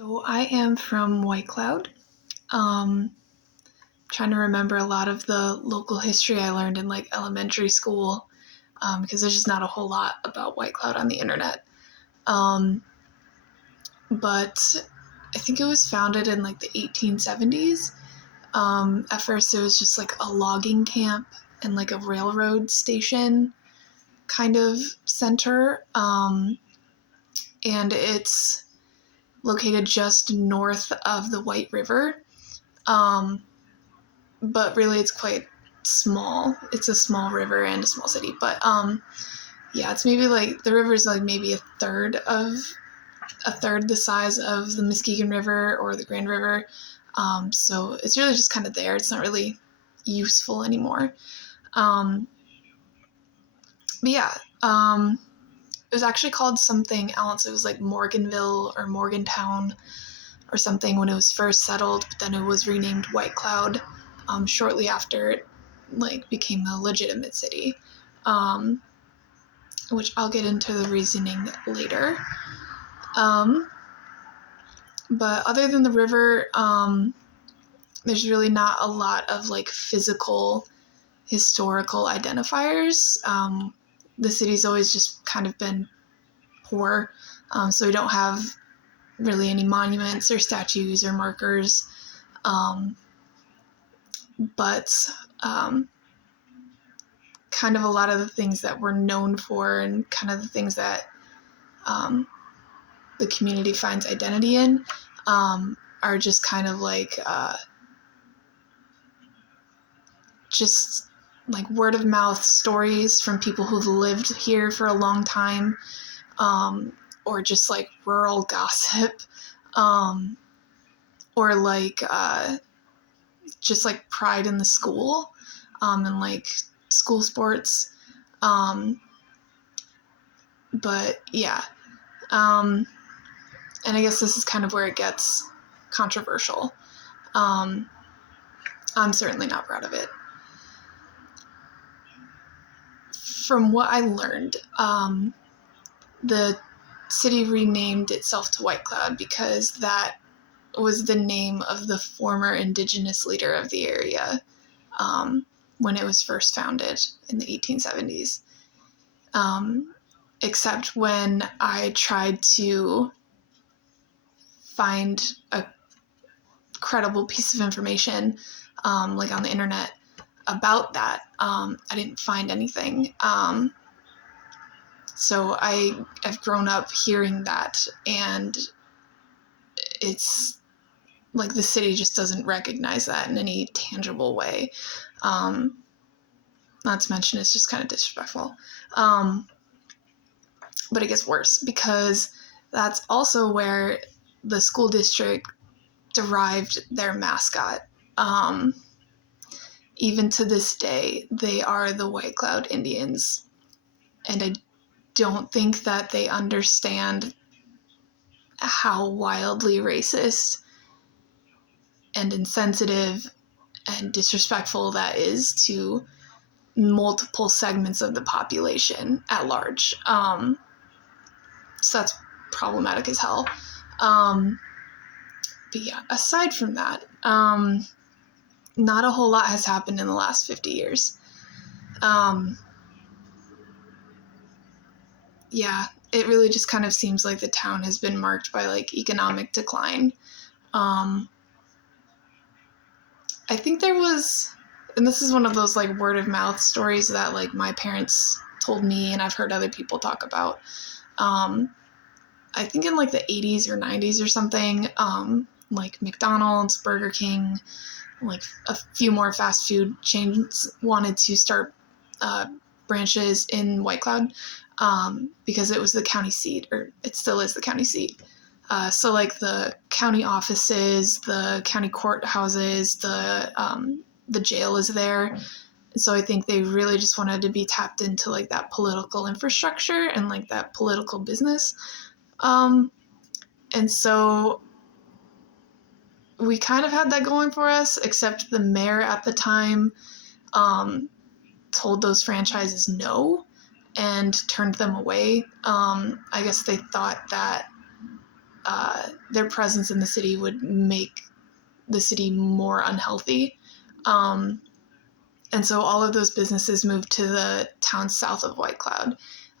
So I am from White Cloud. Um, Trying to remember a lot of the local history I learned in like elementary school, because there's just not a whole lot about White Cloud on the internet. Um, but I think it was founded in like the 1870s. At first, it was just like a logging camp and like a railroad station kind of center. And it's located just north of the White River. Um, but really it's quite small. It's a small river and a small city. But yeah, it's maybe like the river is like maybe a third the size of the Muskegon River or the Grand River. So it's really just kind of there. It's not really useful anymore. Um, but yeah, it was actually called something else. It was like Morganville or Morgantown or something when it was first settled, but then it was renamed White Cloud shortly after it like became a legitimate city, um, which I'll get into the reasoning later. Um, but other than the river, there's really not a lot of like physical historical identifiers. The city's always just kind of been poor, so we don't have really any monuments or statues or markers. But kind of a lot of the things that we're known for and kind of the things that um, the community finds identity in are just kind of like just like word of mouth stories from people who've lived here for a long time, or just like rural gossip, um, or like just like pride in the school, and like school sports. Um, but yeah, and I guess this is kind of where it gets controversial. Um, I'm certainly not proud of it. From what I learned, the city renamed itself to White Cloud because that was the name of the former indigenous leader of the area when it was first founded in the 1870s. Except when I tried to find a credible piece of information, like on the internet, about that, I didn't find anything. So I have grown up hearing that, and it's like the city just doesn't recognize that in any tangible way. Not to mention it's just kind of disrespectful. But it gets worse because that's also where the school district derived their mascot. Even to this day, they are the White Cloud Indians. And I don't think that they understand how wildly racist and insensitive and disrespectful that is to multiple segments of the population at large. So that's problematic as hell. But yeah, aside from that, not a whole lot has happened in the last 50 years. Yeah, it really just kind of seems like the town has been marked by like economic decline. I think there was, and this is one of those like word of mouth stories that like my parents told me and I've heard other people talk about. I think in like the 80s or 90s or something, like McDonald's, Burger King, like a few more fast food chains wanted to start branches in White Cloud, because it was the county seat, or it still is the county seat. So like the county offices, the county courthouses, the jail is there. So I think they really just wanted to be tapped into like that political infrastructure and like that political business. And so we kind of had that going for us, except the mayor at the time told those franchises no and turned them away. I guess they thought that their presence in the city would make the city more unhealthy. And so all of those businesses moved to the town south of White Cloud,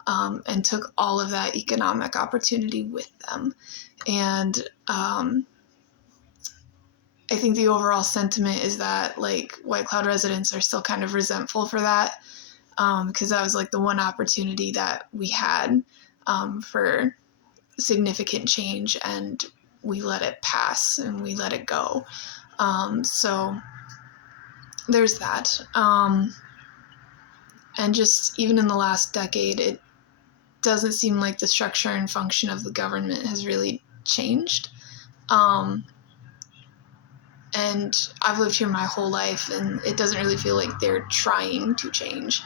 and took all of that economic opportunity with them. And I think the overall sentiment is that like White Cloud residents are still kind of resentful for that, because that was like the one opportunity that we had for significant change, and we let it pass and we let it go. So there's that. And just even in the last decade, it doesn't seem like the structure and function of the government has really changed. And I've lived here my whole life, and it doesn't really feel like they're trying to change.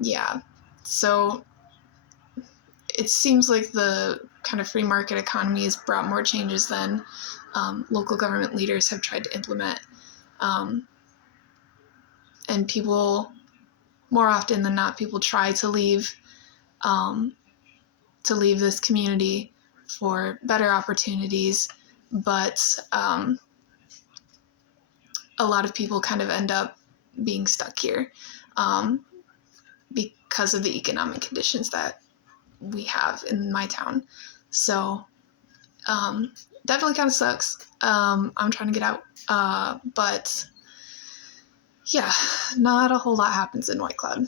Yeah. So it seems like the kind of free market economy has brought more changes than local government leaders have tried to implement. And people, more often than not, people try to leave this community for better opportunities, but a lot of people kind of end up being stuck here because of the economic conditions that we have in my town. So definitely kind of sucks. I'm trying to get out, but yeah, not a whole lot happens in White Cloud.